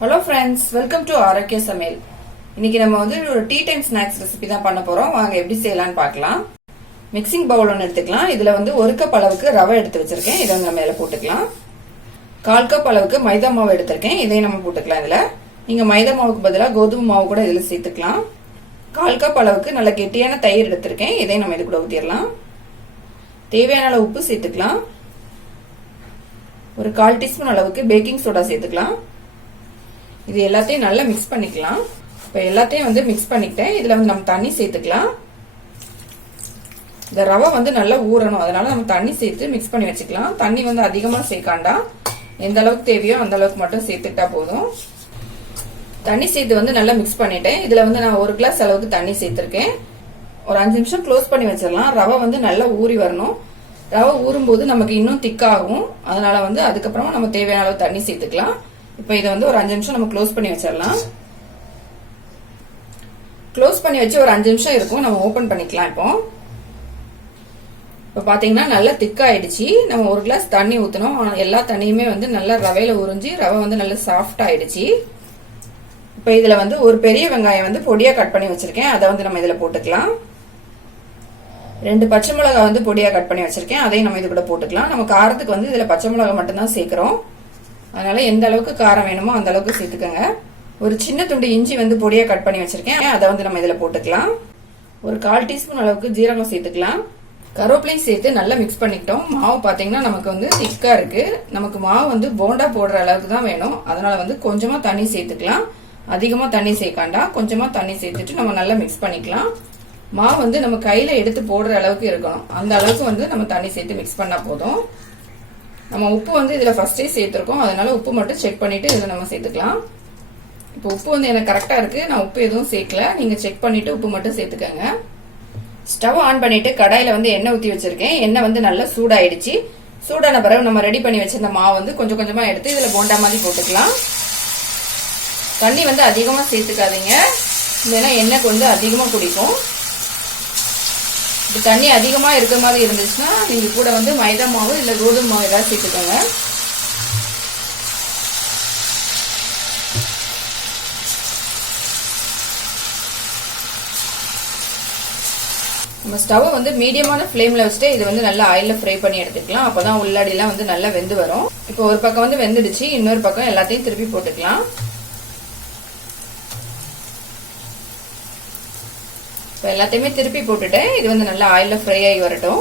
Hello friends, welcome to ஆரோக்கிய சமையல். இன்னைக்கு நம்ம வந்து ஒரு டீ டைம் ஸ்நாக்ஸ் ரெசிபி தான் பண்ண போறோம். வாங்க எப்படி செய்யலாம்னு பார்க்கலாம். மிக்சிங் பவுல் ஒன்று எடுத்துக்கலாம். இதுல வந்து 1 கப் அளவுக்கு ரவை எடுத்து வச்சிருக்கேன். இதை நம்ம இதில் போட்டுக்கலாம். 1/4 கப் அளவுக்கு மைதா மாவு எடுத்திருக்கேன். இதையும் நம்ம போட்டுக்கலாம். இதுல நீங்க மைதா மாவுக்கு பதிலாக கோதுமை மாவு கூட இதுல சேர்த்துக்கலாம். 1/4 கப் அளவுக்கு நல்ல கெட்டியான தயிர் எடுத்திருக்கேன். இதையும் நம்ம இது கூட ஊற்றிடலாம். தேவையான அளவு உப்பு சேர்த்துக்கலாம். ஒரு 1/4 டீஸ்பூன் அளவுக்கு பேக்கிங் சோடா சேர்த்துக்கலாம். இது எல்லாத்தையும் நல்லா மிக்ஸ் பண்ணிக்கலாம். இப்போ எல்லாத்தையும் வந்து மிக்ஸ் பண்ணிக்கிட்டேன். இதுல வந்து நம்ம தண்ணி சேர்த்துக்கலாம். இந்த ரவை வந்து நல்லா ஊறணும், அதனால நம்ம தண்ணி சேர்த்து மிக்ஸ் பண்ணி வச்சுக்கலாம். தண்ணி வந்து அதிகமா சேர்க்காண்டா, எந்த அளவுக்கு தேவையோ அந்த அளவுக்கு மட்டும் சேர்த்துக்கிட்டா போதும். தண்ணி சேர்த்து வந்து நல்லா மிக்ஸ் பண்ணிட்டேன். இதுல வந்து நான் 1 கிளாஸ் அளவுக்கு தண்ணி சேர்த்திருக்கேன். ஒரு 5 நிமிஷம் க்ளோஸ் பண்ணி வச்சிடலாம். ரவை வந்து நல்லா ஊறி வரணும். ரவை ஊறும் போது நமக்கு இன்னும் திக்காகும். அதனால வந்து அதுக்கப்புறமா நம்ம தேவையான அளவு தண்ணி சேர்த்துக்கலாம். இப்போ இதை வந்து ஒரு 5 நிமிஷம் நம்ம க்ளோஸ் பண்ணி வச்சிடலாம். க்ளோஸ் பண்ணி வச்சு ஒரு 5 நிமிஷம் இருக்கும். நம்ம ஓபன் பண்ணிக்கலாம். இப்போ பாத்தீங்கன்னா நல்லா திக் ஆயிடுச்சு. நம்ம 1 கிளாஸ் தண்ணி ஊத்தணும். எல்லா தண்ணியுமே வந்து நல்லா ரவையில உறிஞ்சி ரவை வந்து நல்லா சாஃப்ட் ஆயிடுச்சு. இப்போ இதுல வந்து ஒரு பெரிய வெங்காயம் வந்து பொடியா கட் பண்ணி வச்சிருக்கேன். அதை வந்து நம்ம இதுல போட்டுக்கலாம். 2 பச்சை மிளகாய் வந்து பொடியா கட் பண்ணி வச்சிருக்கேன். அதையும் நம்ம இது கூட போட்டுக்கலாம். நம்ம காரத்துக்கு வந்து இதுல பச்சை மிளகாய் மட்டும்தான் சேர்க்கிறோம். அதனால எந்த அளவுக்கு காரம் வேணுமோ அந்த அளவுக்கு சேர்த்துக்கோங்க. ஒரு சின்ன துண்டு இஞ்சி வந்து பொடியா கட் பண்ணி வச்சிருக்கேன். அதை வந்து நம்ம இதுல போட்டுக்கலாம். ஒரு 1/4 டீஸ்பூன் அளவுக்கு ஜீரகம் சேர்த்துக்கலாம். கருவேப்பிலையும் சேர்த்து நல்லா மிக்ஸ் பண்ணிக்கிட்டோம். மாவு பாத்தீங்கன்னா நமக்கு வந்து திக்கா இருக்கு. நமக்கு மாவு வந்து போண்டா போடுற அளவுக்கு தான் வேணும். அதனால வந்து கொஞ்சமா தண்ணி சேர்த்துக்கலாம். அதிகமா தண்ணி சேர்க்காண்டா, கொஞ்சமா தண்ணி சேர்த்துட்டு நம்ம நல்லா மிக்ஸ் பண்ணிக்கலாம். மாவு வந்து நம்ம கையில எடுத்து போடுற அளவுக்கு இருக்கணும். அந்த அளவுக்கு வந்து நம்ம தண்ணி சேர்த்து மிக்ஸ் பண்ணா போதும். நம்ம உப்பு வந்து இதுல ஃபர்ஸ்டே சேர்த்திருக்கோம். அதனால உப்பு மட்டும் செக் பண்ணிட்டு இதுல நம்ம சேர்த்துக்கலாம். இப்போ உப்பு வந்து எனக்கு கரெக்டா இருக்கு. நான் உப்பு எதுவும் சேர்க்கல. நீங்க செக் பண்ணிட்டு உப்பு மட்டும் சேர்த்துக்கங்க. ஸ்டவ் ஆன் பண்ணிட்டு கடாயில வந்து எண்ணெய் ஊத்தி வச்சிருக்கேன். எண்ணெய் வந்து நல்லா சூடாயிடுச்சு. சூடான பிறகு நம்ம ரெடி பண்ணி வச்சிருந்த மாவு வந்து கொஞ்சம் கொஞ்சமா எடுத்து இதுல போண்டா மாதிரி போட்டுக்கலாம். தண்ணி வந்து அதிகமா சேர்த்துக்காதீங்க, இல்லைன்னா எண்ணெய் கொஞ்சம் அதிகமா குடிக்கும். இப்ப தண்ணி அதிகமா இருக்க மாதிரி இருந்துச்சுன்னா நீங்க கூட வந்து மைதா மாவு இல்ல கோதுமை மாவு ஏதாவது சேர்த்துக்கோங்க. நம்ம ஸ்டவ் வந்து மீடியமான ஃப்ளேம்ல வச்சுட்டு இது வந்து நல்லா ஆயில்ல ஃப்ரை பண்ணி எடுத்துக்கலாம். அப்பதான் உள்ளாடி எல்லாம் வந்து நல்லா வெந்து வரும். இப்போ ஒரு பக்கம் வந்து வெந்துடுச்சு. இன்னொரு பக்கம் எல்லாத்தையும் திருப்பி போட்டுக்கலாம். இப்போ எல்லாத்தையுமே திருப்பி போட்டுட்டேன். இது வந்து நல்லா ஆயில்ல ஃப்ரை ஆகி வரட்டும்.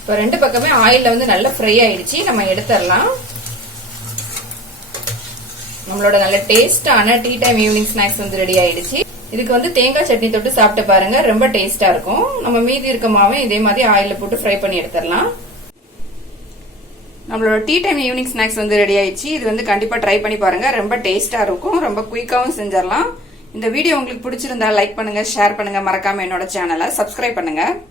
இப்போ 2 பக்கமே ஆயில்ல வந்து நல்லா ஃப்ரை ஆயிடுச்சு. நம்ம எடுத்துடலாம். நம்மளோட நல்ல டேஸ்டான டீ டைம் ஈவினிங் ஸ்நாக்ஸ் வந்து ரெடி ஆயிடுச்சு. இதுக்கு வந்து தேங்காய் சட்னி தொட்டு சாப்பிட்டு பாருங்க, ரொம்ப டேஸ்டா இருக்கும். நம்ம மீதி இருக்க மாவை இதே மாதிரி ஆயில்ல போட்டு ஃப்ரை பண்ணி எடுத்துடலாம். நம்மளோட டீ டைம் ஈவினிங் ஸ்நாக்ஸ் வந்து ரெடி ஆயிடுச்சு. இது வந்து கண்டிப்பா ட்ரை பண்ணி பாருங்க, ரொம்ப டேஸ்டா இருக்கும். ரொம்ப குயிக்காவும் செஞ்சிடலாம். இந்த வீடியோ உங்களுக்கு பிடிச்சிருந்தா லைக் பண்ணுங்க, ஷேர் பண்ணுங்க, மறக்காம என்னோட சேனலை சப்ஸ்கிரைப் பண்ணுங்க.